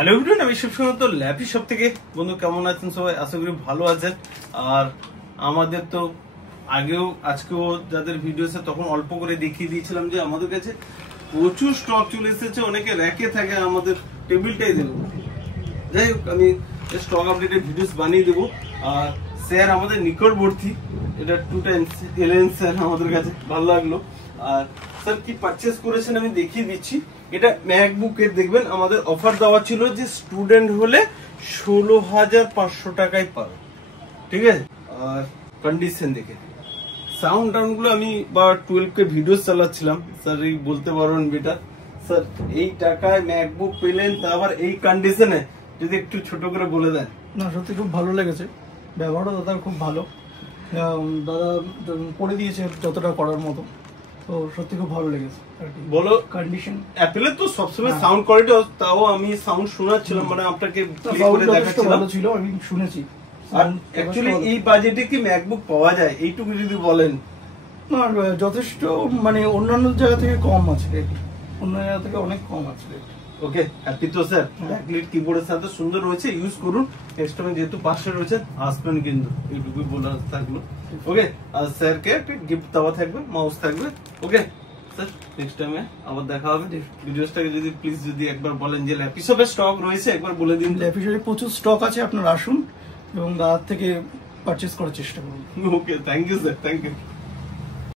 Hello everyone, আমি শিবসমন্ত lappy shop থেকে। বন্ধু কেমন আছেন সবাই? আশা করি ভালো আছেন। আর আমাদের তো আগেও আজকেও যাদের ভিডিও আছে তখন অল্প করে দেখিয়ে দিয়েছিলাম যে আমাদের কাছে প্রচুর স্টক চলে এসেছে। অনেকে র্যাকে থাকে, আমাদের টেবিলটাই দেবো। যাই হোক, আমি স্টক আপডেটের ভিডিওস বানিয়ে দেবো। আর স্যার আমাদের নিকটবর্তী, এটা 2 টাইমস এলেন স্যার, আমাদের কাছে ভালো লাগলো। আর স্যার কি পারচেস করেছেন আমি দেখিয়ে দিচ্ছি। এটা ম্যাকবুকের দেখবেন আমাদের অফার দেওয়া ছিল যে স্টুডেন্ট হলে 16,500 টাকায় পাবে, ঠিক আছে। আর কন্ডিশন দেখে সাউন্ড টাউন্ড গুলো আমি বা 12 কে ভিডিও চালাচ্ছিলাম। স্যার এই বলতে পারবেন বেটা, স্যার এই টাকায় ম্যাকবুক পেলেন, তা আবার এই কন্ডিশনে, যদি একটু ছোট করে বলে দেন। না, সত্যি খুব ভালো লেগেছে। ব্যবহারও দাদার খুব ভালো। দাদা করে দিয়েছে যতটা করার মতো, তো সত্যি খুব ভালো লেগেছে আর কি। বলো, কন্ডিশন অ্যাপেলের তো সবসময় সাউন্ড কোয়ালিটি, তাও আমি সাউন্ড শোনাচ্ছিলাম, মানে আপনাকে প্লে করে দেখাচ্ছিলাম। ভালো ছিল, আমি শুনেছি। আর অ্যাকচুয়ালি এই বাজেটে কি ম্যাকবুক পাওয়া যায় এইটুকু যদি বলেন? না, যথেষ্ট, মানে অন্যান্য জায়গা থেকে কম আছে রেট, অন্য জায়গা থেকে অনেক কম আছে রেট। ওকে, হ্যাপি তো স্যার। ব্যাকলিট কিবোর্ডের সাথে সুন্দর রয়েছে, ইউজ করুন। নেক্সট টাইম যেহেতু পাশে রয়েছে আসবেন কিন্তু, এইটুকুই বলা থাকলো। ওকে, আর স্যারকে একটা গিফট দেওয়া থাকবে, মাউস থাকবে। ওকে স্যার, নেক্সট টাইমে আবার দেখা হবে। ভিডিওসটাকে যদি প্লিজ যদি একবার বলেন যে ল্যাপি শপে স্টক রয়েছে, একবার বলে দিন। ল্যাপি শপে প্রচুর স্টক আছে, আপনারা আসুন এবং দাদার থেকে পারচেস করার চেষ্টা করুন। Okay, thank you sir, thank you.